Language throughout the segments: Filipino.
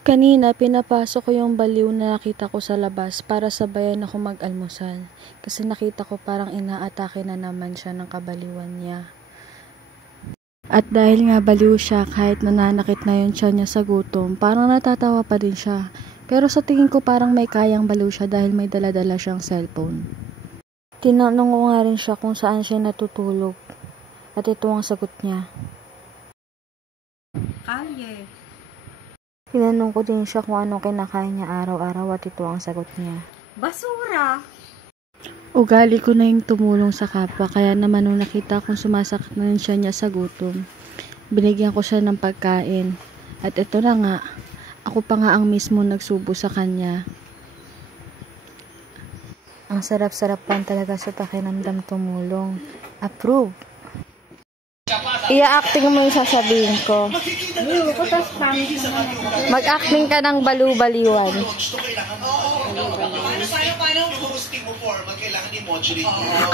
Kanina, pinapasok ko yung baliw na nakita ko sa labas para sabayan ako mag-almusal. Kasi nakita ko parang inaatake na naman siya ng kabaliwan niya. At dahil nga baliw siya, kahit nananakit na yung tiyan niya sa gutom, parang natatawa pa din siya. Pero sa tingin ko parang may kayang baliw siya dahil may dala-dala siyang cellphone. Tinanong ko nga rin siya kung saan siya natutulog. At ito ang sagot niya. Kalye. Tinanong ko din siya kung anong kinakain niya araw-araw at ito ang sagot niya. Basura! Ugali ko na yung tumulong sa kapwa, kaya naman nung nakita kong sumasakit na rin siya niya sa gutom, binigyan ko siya ng pagkain. At ito na nga, ako pa nga ang mismo nagsubo sa kanya. Ang sarap-sarap pa talaga sa pakiramdam tumulong. Approve! Ia-acting mo yung sasabihin ko. Mag-acting ka ng balu-baliwan. Paano hosting mo for? Kailangan i-modulate mo.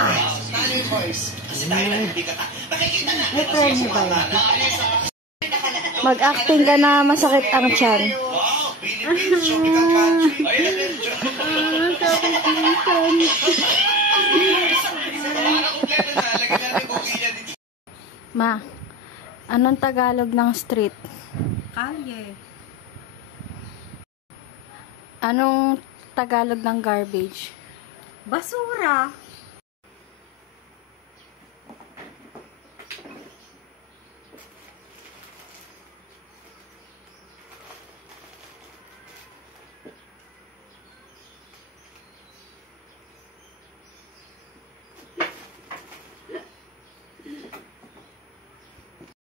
Paano yung voice? Kasi dahil nagbigat ka. Nakikita na. Mag-acting ka na masakit ang tiyan. Wow, Philippines, tropical country. Ma, anong Tagalog ng street? Kalye. Anong Tagalog ng garbage? Basura!